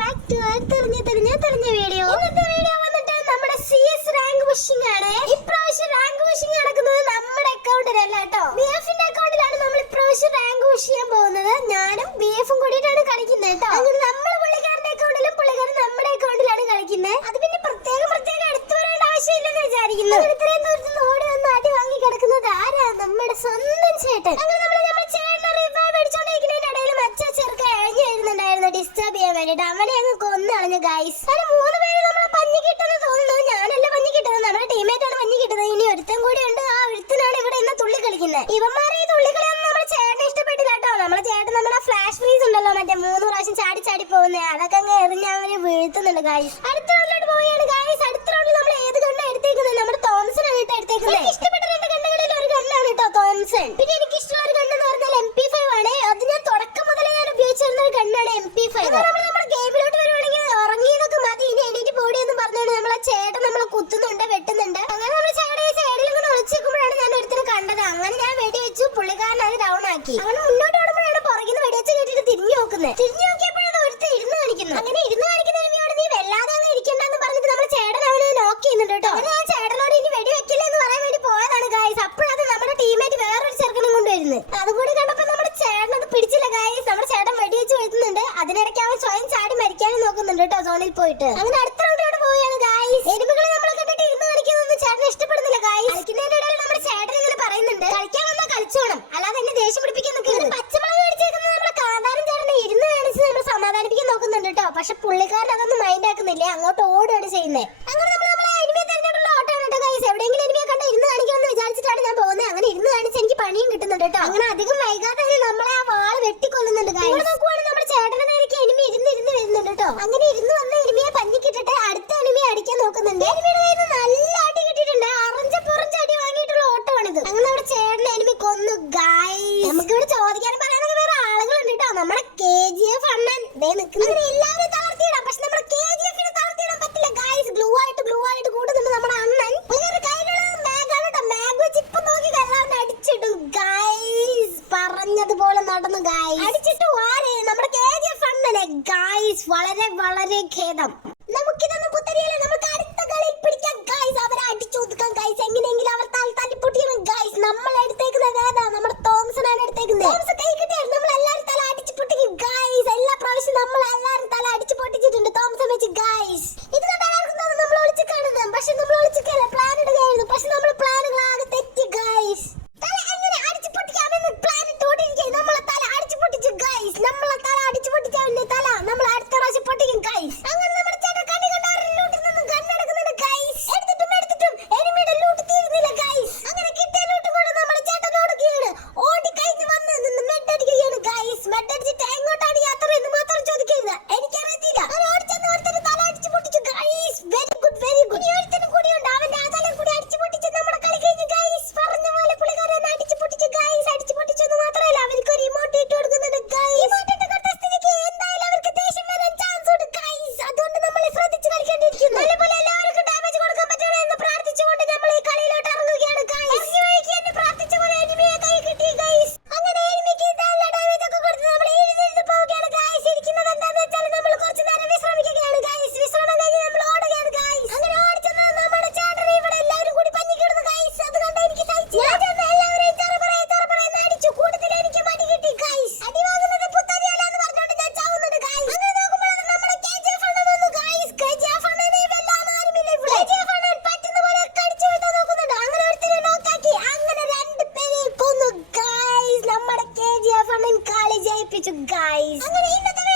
Back to തെളിഞ്ഞ തെളിഞ്ഞ video. ഇന്നത്തെ വീഡിയോ വന്നിട്ട് നമ്മുടെ സി റാങ്ക് പുഷിംഗ് ആണ്. ഇപ്രാവശ്യം റാങ്ക് പുഷിംഗ് നടക്കുന്നത് നമ്മുടെ അക്കൗണ്ടിലല്ല കേട്ടോ. ബി അക്കൗണ്ടിലാണ് നമ്മൾ ഇപ്രാവശ്യം റാങ്ക് പുഷ് ചെയ്യാൻ പോകുന്നത്. ഞാനും ബി കൂടിയിട്ടാണ് കളിക്കുന്നത് കേട്ടോ. അങ്ങനെ നമ്മൾ പുള്ളിക്കാരന്റെ അക്കൗണ്ടിലും പുള്ളിക്കാരൻ നമ്മുടെ അക്കൗണ്ടിലാണ് കളിക്കുന്നത്. അത് പിന്നെ പ്രത്യേകം പ്രത്യേകം എടുത്തു വരേണ്ട ആവശ്യമില്ലെന്ന് വിചാരിക്കുന്നു. ഇത്രയും ദൂരത്തുനിന്ന് ഓടി വന്ന് അടി വാങ്ങി കിടക്കുന്നത് ആരാ? നമ്മുടെ സ്വന്തം ചേട്ടൻ അങ്ങനെ നമ്മൾ നമ്മുടെ ചേട്ടനെ റിവൈവ് അടിച്ചോണ്ടിരിക്കുന്നതിന്റെ ഇടയിൽ മച്ച ചെറുക്ക എഴഞ്ഞു വരുന്നുണ്ടായിരുന്നു ഡിസ്റ്റർബ് ചെയ്യാൻ വേണ്ടിട്ട് അവനെ അങ്ങ് കൊന്നു കളഞ്ഞു ഗൈസ് അങ്ങനെ മൂന്ന് പേര് നമ്മളെ പഞ്ഞി കിട്ടുന്ന തോന്നുന്നു. ഞാനല്ല പഞ്ഞി കിട്ടുന്നത്? നമ്മുടെ ടീമേറ്റ് ആണ് പഞ്ഞി കിട്ടുന്നത്. ഇനി ഒരുത്തൻ കൂടി ഉണ്ട്. ആ ഒരുത്തനാണ് ഇവിടെ ഇന്ന് തുള്ളി കളിക്കുന്നത്. ഇവന്മാരെ ഈ തുള്ളി കളിയൊന്നും നമ്മുടെ ചേട്ടനെ ഇഷ്ടപ്പെട്ടില്ല കേട്ടോ. നമ്മുടെ ചേട്ടൻ നമ്മുടെ ഫ്ലാഷ് ഫ്രീസ് ഉണ്ടല്ലോ. മറ്റേ മൂന്ന് പ്രാവശ്യം ചാടി ചാടി പോകുന്നത് അതൊക്കെ അങ്ങ് എറിഞ്ഞ് അവർ വീഴ്ത്തുന്നുണ്ട് ഗൈസ് അടുത്ത റൗണ്ടിലോട്ട് പോവുകയാണ് ഗൈസ് അടുത്ത റൗണ്ടിൽ നമ്മൾ ഏത് ഗണ്ണ എടുത്തേക്കുന്നത്? നമ്മുടെ തോമസൺ ആണ് കേട്ടോ എടുത്തേക്കുന്നത്. ഇഷ്ടപ്പെട്ട രണ്ട് കണ്ണുകളിൽ ഒരു കണ്ണാണ് കേട്ടോ തോമസൺ പിന്നെ എനിക്ക് ഇഷ്ടമുള്ള ഒരു ഗണ്ണ് എന്ന് പറഞ്ഞാൽ എം പി ഫൈവ് ആണ് അത് ഞാൻ തുടക്കം മുതലേ ഞാൻ ഉപയോഗിച്ചിരുന്ന ഒരു ഗണ്ണാണ് എം പി ഫൈവ് നമ്മൾ നമ്മുടെ ഗെയിമിലോട്ട് വരുവാണെങ്കിൽ ഉറങ്ങിയതൊക്കെ മതി ഇനി എണീറ്റ് പോടി എന്ന് പറഞ്ഞുകൊണ്ട് നമ്മളെ ചേട്ടൻ നമ്മളെ കുത്തുന്നുണ്ട് വെട്ടുന്നുണ്ട് അങ്ങനെ നമ്മൾ ചേട്ടൻ ഈ സൈഡിൽ ഇങ്ങനെ ഒളിച്ചേക്കുമ്പോഴാണ് ഞാൻ ഒരുത്തിനെ കണ്ടത് അങ്ങനെ ഞാൻ വെടിവെച്ചു പുള്ളിക്കാരൻ അത് ഡൗൺ ആക്കി അങ്ങനെ മുന്നോട്ട് ഓടുമ്പോഴാണ് പുറകിൽ നിന്ന് വെടിവെച്ച് കേട്ടിട്ട് തിരിഞ്ഞു നോക്കുന്നത് തിരിഞ്ഞു നോക്കിയപ്പോഴാണ് ഒരുത്ത് ഇരുന്ന് കാണിക്കുന്നത് അങ്ങനെ ഇരുന്ന് കാണിക്കുന്ന എനിമിയോട് നീ വല്ലാതെ അങ്ങ് ഇരിക്കണ്ടെന്ന് പറഞ്ഞിട്ട് നമ്മൾ ചേട്ടൻ അവനെ നോക്ക് ചെയ്യുന്നുണ്ട് കേട്ടോ. അങ്ങനെ ഞാൻ ചേട്ടനോട് വെടി വെക്കില്ല എന്ന് പറയാൻ വേണ്ടി പോയതാണ് ഗായ്സ് അപ്പോഴത് നമ്മുടെ ടീമേറ്റ് വേറൊരു ചെറുക്കനും കൊണ്ടുവരുന്നത്. അതുകൂടി കണ്ടപ്പോൾ നമ്മുടെ ചേട്ടൻ പിടിച്ചില്ല ഗായ്സ് നമ്മുടെ ചേട്ടൻ വെടി വെച്ച് വീഴ്ത്തുന്നുണ്ട് അതിനിടയ്ക്ക് അവൻ സ്വയം ചാടി മരിക്കാനും നോക്കുന്നുണ്ട് കേട്ടോ സോണിൽ പോയിട്ട്. അങ്ങനെ അടുത്ത റൗണ്ടിലോട്ട് പോവുകയാണ് ഗായ്സ് എരുമകളെ നമ്മളെ കണ്ടിട്ട് ഇരുന്ന് കളിക്കുന്നതൊന്നും ചേട്ടന് ഇഷ്ടപ്പെടുന്നില്ല ഗായ്സ് കളിക്കുന്നതിന്റെ ഇടയിൽ നമ്മുടെ ചേട്ടൻ ഇങ്ങനെ പറയുന്നുണ്ട് കളിക്കാൻ വന്നാൽ കളിച്ചോണം അല്ലാതെ എന്നെ ദേഷ്യം പിടിപ്പിക്കാൻ നിൽക്കുന്നത് പച്ചമുളക് അടിച്ചേക്കുന്നത് നമ്മുടെ കാന്താരൻ ചേട്ടനെ ഇരുന്ന് കാണിച്ച് നമ്മൾ നോക്കുന്നുണ്ട് കേട്ടോ പക്ഷെ പുള്ളിക്കാരൻ അതൊന്നും മൈൻഡ് ആക്കുന്നില്ല. അങ്ങോട്ട് ഓടുകയാണ് ചെയ്യുന്നത് അങ്ങനെ നമ്മൾ നമ്മളെ അനിമയെ തെരഞ്ഞെടുത്തുള്ള ഓട്ടമാണ് കേട്ടോ ഗൈസ് എവിടെയെങ്കിലും എനിമിയെ കണ്ട ഇരുന്ന് കാണിക്കണമെന്ന് വിചാരിച്ചിട്ടാണ് ഞാൻ പോകുന്നത്. അങ്ങനെ ഇരുന്ന് കാണിച്ച് എനിക്ക് പണിയും കിട്ടുന്നുണ്ട് കേട്ടോ. അങ്ങനെ അധികം വൈകാതെ തന്നെ നമ്മളെ ആ വാൾ വെട്ടിക്കൊല്ലുന്നുണ്ട് ഗൈസ് ഇവിടെ നോക്കുവാണെങ്കിൽ നമ്മുടെ ചേട്ടന്റെ നേരേക്ക് എനിമി ഇരുന്ന് ഇരുന്ന് വരുന്നുണ്ട് കേട്ടോ അങ്ങനെ ഇരുന്ന് വന്ന എനിമിയെ പഞ്ഞിക്കിട്ടിട്ട് അടുത്ത എനിമിയെ അടിക്കാൻ നോക്കുന്നുണ്ട് എനിമിയുടെ കയ്യിൽ നിന്ന് നല്ല അടി കിട്ടിയിട്ടുണ്ട് അറഞ്ച പുറഞ്ച അടി വാങ്ങിയിട്ടുള്ള ഓട്ടമാണിത് അങ്ങനെ നമ്മുടെ ചേട്ടനെ എനിമി കൊന്നു ഗൈസ് നമുക്ക് ഇവിടെ ചോദിക്കാനും പറയാനൊക്കെ വേറെ ആളുകളുണ്ട് കേട്ടോ നമ്മുടെ കെ ജി എഫ് അണ്ണൻ ദേ നിൽക്കുന്നത് എല്ലാവരും തളർത്തിയിടാം പക്ഷെ നമ്മുടെ കെ ജി എഫിനെ തളർത്തിയിടാൻ പറ്റില്ല ഗൈസ് ബ്ലൂ ആയിട്ട് ബ്ലൂ ആയിട്ട് കൂടുന്നുണ്ട് നമ്മുടെ അണ്ണൻ പുള്ളിയുടെ കയ്യിലുള്ളത് മാഗാണ് കേട്ടോ മാഗ് വെച്ച് ഇപ്പൊ നോക്കി എല്ലാവരും അടിച്ചിടും ഗൈസ് പറഞ്ഞതുപോലെ നടന്നു അടിച്ചിട്ട് വാരേ നമ്മുടെ വളരെ വളരെ ഖേദം നമുക്കിതൊന്നും പുത്തരിയല്ല നമുക്ക് അടുത്ത കളിയിൽ പിടിക്കാം ഗൈസ് അവരെ അടിച്ചൊതുക്കാം ഗൈസ് എങ്ങനെയെങ്കിലും അവർ തല തല്ലിപ്പൊട്ടിക്കണം ഗൈസ് നമ്മൾ എടുത്തേക്കുന്നത് ഏതാ നമ്മുടെ തോമസൺ ആണ് എടുത്തേക്കുന്നത് തോമസ് കൈ കിട്ടിയാൽ നമ്മൾ എല്ലാവരും തല അടിച്ചു പൊട്ടിക്കും ഗൈസ് എല്ലാ പ്രാവശ്യം നമ്മൾ എല്ലാവരും തല അടിച്ചു പൊട്ടിച്ചിട്ടുണ്ട് തോമസൺ വെച്ച് ഗൈസ് ഇത് കണ്ട് എല്ലാവർക്കും തോന്നും നമ്മൾ ഒളിച്ചു കാണുന്നത് പക്ഷെ നമ്മൾ ഒളിച്ചിക്കല്ല പ്ലാൻ ഇടുകയായിരുന്നു പക്ഷെ നമ്മൾ പ്ലാനുകൾ ആകെ തെറ്റി ഗൈസ് തല എങ്ങനെ അടിച്ചു പൊട്ടിക്കാമെന്ന് പ്ലാൻ ഇട്ടോണ്ടിരിക്കുകയും നമ്മളെ തല അടിച്ചു പൊട്ടിച്ചു ഗൈസ് നമ്മളെ തല അടിച്ചു പൊട്ടിച്ചവന്റെ തല നമ്മൾ അടുത്ത പ്രാവശ്യം പൊട്ടിക്കും ഗൈസ് അങ്ങനെ നമ്മുടെ ചേട്ടൻ കണ്ണി കണ്ടവരുടെ ലൂട്ടിൽ നിന്നും ഗണ്ണെടുക്കുന്നുണ്ട് ഗൈസ് എടുത്തിട്ടും എടുത്തിട്ടും എനിമിയുടെ ലൂട്ട് തീരുന്നില്ല ഗൈസ് അങ്ങനെ കിട്ടിയ ലൂട്ട് കൊണ്ട് നമ്മുടെ ചേട്ടൻ ഓടുകയാണ് ഓടി കഴിഞ്ഞ് വന്ന് നിന്ന് മെഡ് അടിക്കുകയാണ് ഗൈസ് മെഡ് അടിച്ചിട്ട് എങ്ങോട്ടാണ് യാത്ര എന്ന് മാത്രം ചോദിക്കരുത് എനിക്കറിയത്തില്ല അങ്ങനെ ഓടിച്ചെന്ന് ഒരുത്തന് തല അടിച്ചു പൊട്ടിച്ചു guys very good very good ഇനി ഒരുത്തനും കൂടിയുണ്ട് അവന്റെ ആ തല കൂടി അടിച്ചു പൊട്ടിച്ച് നമ്മുടെ കളി കഴിഞ്ഞ് ഗൈസ് പറഞ്ഞ പോലെ പുള്ളിക്കാരൻ അടിച്ചു പൊട്ടിച്ചു ഗൈസ് അടിച്ചു പൊട്ടിച്ചു എന്ന് മാത്രമല്ല അവർക്ക് ഒരു ഇമോട്ട് ഇട്ട് കൊടുക്കുന്നുണ്ട് ഗൈസ് ഇമോട്ട് ഇട്ട് കൊടുത്ത സ്ഥിതിക്ക് എന്തായാലും അവർക്ക് ദേഷ്യം വരാൻ ചാൻസ് ഉണ്ട് ഗൈസ് അതുകൊണ്ട് നമ്മൾ ശ്രദ്ധിച്ച് കളിക്കേണ്ടിയിരിക്കുന്നു നല്ലപോലെ എല്ലാവർക്കും ഡാമേജ് കൊടുക്കാൻ പറ്റണേ എന്ന് പ്രാർത്ഥിച്ചുകൊണ്ട് നമ്മൾ ഈ കളിയിലോട്ട് ഇറങ്ങുകയാണ് ഗൈസ് ഇറങ്ങി വഴിക്ക് എന്നെ പ്രാർത്ഥിച്ച പോലെ എനിമിയെ കൈ കിട്ടി ഗൈസ് അങ്ങനെ എനിമിക്ക് നല്ല ഡാമേജ് ഒക്കെ കൊടുത്ത് നമ്മൾ എഴുന്നേറ്റ് പോവുകയാണ് ഗൈസ് ഇരിക്കുന്നത് എന്താണെന്ന് വെച്ചാൽ നമ്മൾ കുറച്ച് നേരം വിശ്രമിക്കുകയാണ് ഗൈസ് വിശ്രമം കഴിഞ്ഞ് നമ്മൾ ഓടുകയാണ് ഗൈസ് അങ്ങനെ ഓടിച്ചെന്ന് നമ്മുടെ ചേട്ടനെ ഇവിടെ എല്ലാവരും കൂടി പഞ്ഞിക്കിടുന്നു ഗൈസ് അത് കണ്ട എനിക്ക് സഹിച്ചില്ല ഞാൻ ചെന്ന് എല്ലാവരെയും ചെറുപറയെ ചെറുപറയെന്ന് അടിച്ചു കൂട്ടത്തിൽ എനിക്ക് മടി കിട്ടി ഗൈസ് അടി വാങ്ങുന്നത് പുത്തരിയല്ല എന്ന് പറഞ്ഞുകൊണ്ട് ഞാൻ ചാവുന്നുണ്ട് ഗൈസ് അങ്ങനെ നോക്കുമ്പോഴാണ് നമ്മുടെ KGF അണ്ണൻ വന്നു ഗൈസ് KGF അണ്ണനെ വെല്ലാൻ ആരുമില്ല ഇവിടെ KGF അണ്ണൻ പറ്റുന്ന പോലെ കടിച്ചു വീഴ്ത്താൻ നോക്കുന്നുണ്ട് അങ്ങനെ ഒരുത്തിനെ നോക്കാക്കി അങ്ങനെ രണ്ട് പേരെ കൊന്നു ഗൈസ് നമ്മുടെ KGF അണ്ണൻ കളി ജയിപ്പിച്ചു ഗൈസ് അങ്ങനെ ഇന്നത്തെ